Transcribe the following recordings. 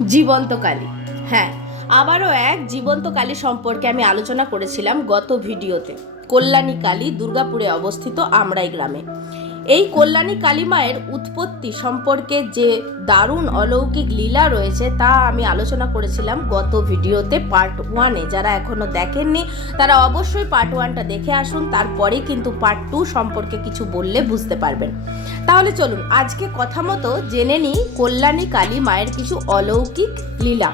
জীবন্ত কালী। হ্যাঁ, আবারও এক জীবন্ত কালী সম্পর্কে আমি আলোচনা করেছিলাম গত ভিডিওতে। কল্যাণী কালী দুর্গাপুরে অবস্থিত আমরাই গ্রামে। এই কল্যাণী কালী মায়ের উৎপত্তি সম্পর্কে যে দারুণ অলৌকিক লীলা রয়েছে তা আমি আলোচনা করেছিলাম গত ভিডিওতে পার্ট 1-এ। যারা এখনো দেখেননি তারা অবশ্যই পার্ট 1টা দেখে আসুন, তারপরেই কিন্তু পার্ট 2 সম্পর্কে কিছু বললে বুঝতে পারবেন। তাহলে চলুন আজকে কথা মতো জেনে নিই কল্যাণী কালী মায়ের কিছু অলৌকিক লীলা,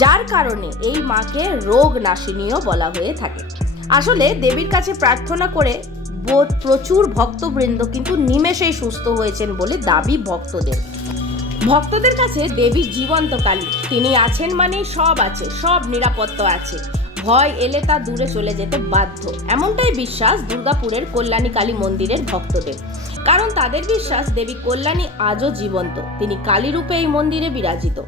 যার কারণে এই মাকে রোগ নাশিনীও বলা হয়ে থাকে। আসলে দেবীর কাছে প্রার্থনা করে প্রচুর ভক্তবৃন্দ কিন্তু নিমেষেই সুস্থ হয়েছেন বলে দাবি ভক্তদের কাছে দেবী জীবন্ত কালী। তিনি আছেন মানেই সব আছে, সব নিরাপত্তা আছে, ভয় এলে তা দূরে চলে যেতে বাধ্য, এমনটাই বিশ্বাস দুর্গাপুরের কল্যাণী কালী মন্দিরের ভক্তদের। কারণ তাদের বিশ্বাস দেবী কল্যাণী আজও জীবন্ত, তিনি কালী রূপে এই মন্দিরে বিরাজিত।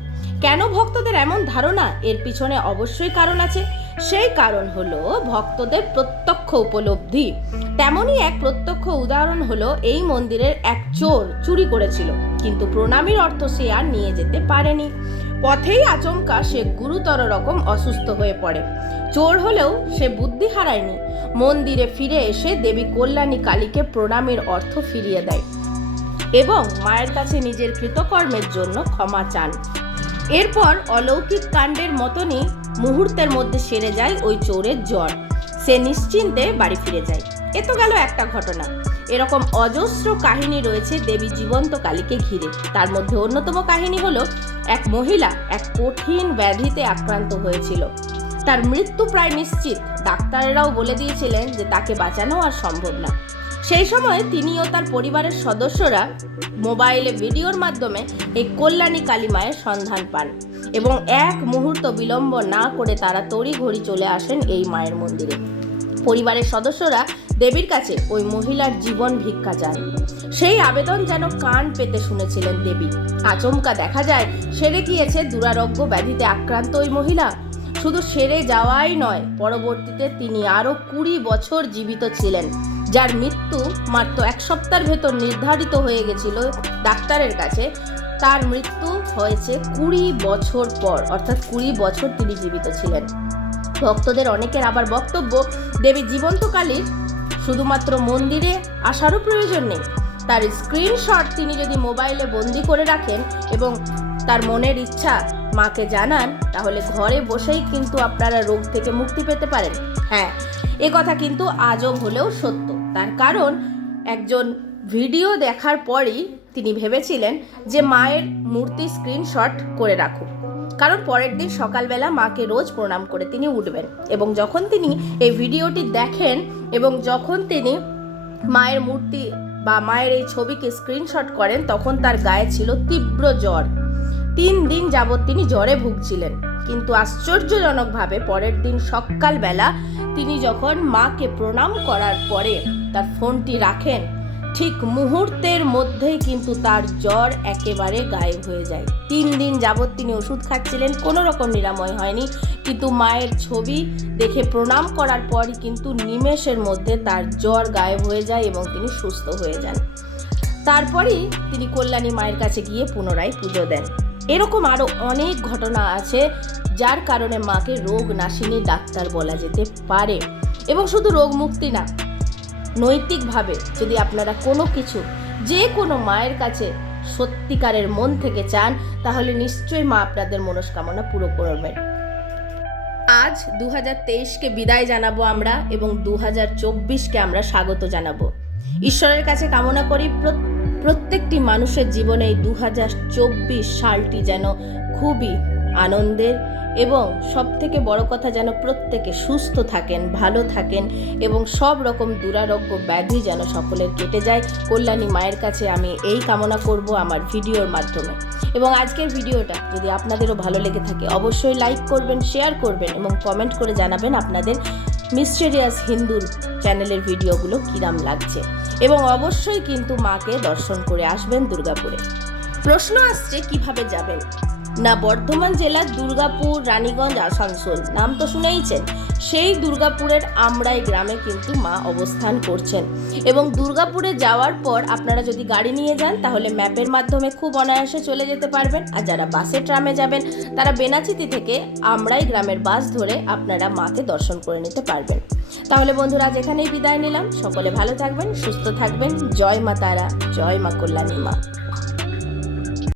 কেন ভক্তদের এমন ধারণা? এর পিছনে অবশ্যই কারণ আছে। সেই কারণ হলো ভক্তদের প্রত্যক্ষ উপলব্ধি। তেমনই এক প্রত্যক্ষ উদাহরণ হলো এই মন্দিরের এক চোর চুরি করেছিল, কিন্তু প্রণামীর অর্থ সে আর নিয়ে যেতে পারেনি। পথেই আচমকা সে গুরুতর রকম অসুস্থ হয়ে পড়ে। চোর হলেও সে বুদ্ধি হারায়নি, মন্দিরে ফিরে এসে দেবী কল্যাণী কালীকে প্রণামীর অর্থ ফিরিয়ে দেয় এবং মায়ের কাছে নিজের কৃতকর্মের জন্য ক্ষমা চান। এরপর অলৌকিক কাণ্ডের মতনই মুহূর্তের মধ্যে সেরে যায় ওই চোরের জ্বর, সে নিশ্চিন্তে বাড়ি ফিরে যায়। এ তো গেল একটা ঘটনা। এরকম অজস্র কাহিনী রয়েছে দেবী জীবন্ত কালীকে ঘিরে। তার মধ্যে অন্যতম কাহিনী হলো এক মহিলা এক কঠিন ব্যাধিতে আক্রান্ত হয়েছিল। তার মৃত্যু প্রায় নিশ্চিত, ডাক্তাররাও বলে দিয়েছিলেন যে তাকে বাঁচানো আর সম্ভব না। সেই সময় তিনি ও তার পরিবারের সদস্যরা মোবাইলে ভিডিওর মাধ্যমে এই কল্যাণী কালী মায়ের সন্ধান পান এবং এক মুহূর্ত বিলম্ব না করে তারা তড়িঘড়ি চলে আসেন এই মায়ের মন্দিরে। পরিবারের সদস্যরা দেবীর কাছে ওই মহিলার জীবন ভিক্ষা চান। সেই আবেদন যেন কান পেতে শুনেছিলেন দেবী। আচমকা দেখা যায় সেরে গিয়েছে দুরারোগ্য ব্যাধিতে আক্রান্ত ওই মহিলা। শুধু সেরে যাওয়াই নয়, পরবর্তীতে তিনি আরও 20 বছর জীবিত ছিলেন, যার মৃত্যু মাত্র 1 সপ্তাহের ভেতর নির্ধারিত হয়ে গেছিল ডাক্তারের কাছে। তার মৃত্যু হয়েছে 20 বছর পর, অর্থাৎ 20 বছর তিনি জীবিত ছিলেন। ভক্তদের অনেকের আবার বক্তব্য, দেবী জীবন্ত কালীর শুধুমাত্র মন্দিরে আসারও প্রয়োজন নেই, তার স্ক্রিনশট তিনি যদি মোবাইলে বন্দি করে রাখেন এবং তার মনের ইচ্ছা মাকে জানান, তাহলে ঘরে বসেই কিন্তু আপনারা রোগ থেকে মুক্তি পেতে পারেন। হ্যাঁ, এ কথা কিন্তু আজব হলেও সত্য। তার কারণ একজন ভিডিও দেখার পরই তিনি ভেবেছিলেন যে মায়ের মূর্তি স্ক্রিনশট করে রাখুন, কারণ পরের দিন সকালবেলা মাকে রোজ প্রণাম করে তিনি উঠবেন। এবং যখন তিনি এই ভিডিওটি দেখেন এবং যখন তিনি মায়ের মূর্তি বা মায়ের এই ছবিকে স্ক্রিনশট করেন, তখন তার গায়ে ছিল তীব্র জ্বর। 3 দিন যাবৎ তিনি জ্বরে ভুগছিলেন। কিন্তু আশ্চর্যজনকভাবে পরের দিন সকালবেলা তিনি যখন মাকে প্রণাম করার পরে তার ফোনটি রাখেন, ঠিক মুহূর্তের মধ্যেই কিন্তু তার জ্বর একেবারে গায়েব হয়ে যায়। 3 দিন যাবৎ তিনি ওষুধ খাচ্ছিলেন, কোনো রকম নিরাময় হয়নি, কিন্তু মায়ের ছবি দেখে প্রণাম করার পরই কিন্তু নিমেষের মধ্যে তার জ্বর গায়েব হয়ে যায় এবং তিনি সুস্থ হয়ে যান। তারপরেই তিনি কল্যাণী মায়ের কাছে গিয়ে পুনরায় পুজো দেন। এরকম আরও অনেক ঘটনা আছে যার কারণে মাকে রোগ নাশিনী ডাক্তার বলা যেতে পারে। এবং শুধু রোগ মুক্তি না, নৈতিকভাবে যদি আপনারা কোনো কিছু যে কোনো মায়ের কাছে সত্যিকারের মন থেকে চান, তাহলে নিশ্চয়ই মা আপনাদের মনস্কামনা পুরো করবেন। আজ 2023কে বিদায় জানাবো আমরা এবং 2024কে আমরা স্বাগত জানাবো। ঈশ্বরের কাছে কামনা করি প্রত্যেকটি মানুষের জীবনে এই 2024 সালটি যেন খুবই আনন্দের এবং সব থেকে বড় কথা যেন প্রত্যেকে সুস্থ থাকেন, ভালো থাকেন এবং সব রকম দুরারোগ্য ব্যাধি যেন সকলের কেটে যায়। কল্যাণী মায়ের কাছে আমি এই কামনা করব আমার ভিডিওর মাধ্যমে। এবং আজকের ভিডিওটা যদি আপনাদেরও ভালো লেগে থাকে অবশ্যই লাইক করবেন, শেয়ার করবেন এবং কমেন্ট করে জানাবেন আপনাদের মিস্টেরিয়াস হিন্দুর চ্যানেলের ভিডিওগুলো কিরাম লাগছে। এবং অবশ্যই কিন্তু মাকে দর্শন করে আসবেন দুর্গাপুরে। প্রশ্ন আসছে কিভাবে যাবেন। না বর্ধমান জেলার দুর্গাপুর, রানীগঞ্জ, আসানসোল নাম তো শুনেইছেন, সেই দুর্গাপুরের আমরাই গ্রামে কিন্তু মা অবস্থান করছেন। এবং দুর্গাপুরে যাওয়ার পর আপনারা যদি গাড়ি নিয়ে যান তাহলে ম্যাপের মাধ্যমে খুব অনায়াসে চলে যেতে পারবেন, আর যারা বাসে ট্রামে যাবেন তারা বেনাচিতি থেকে আমরাই গ্রামের বাস ধরে আপনারা মাকে দর্শন করে নিতে পারবেন। তাহলে বন্ধুরা আজ এখানেই বিদায় নিলাম। সকলে ভালো থাকবেন, সুস্থ থাকবেন। জয় মা তারা, জয় মা কল্যাণী মা।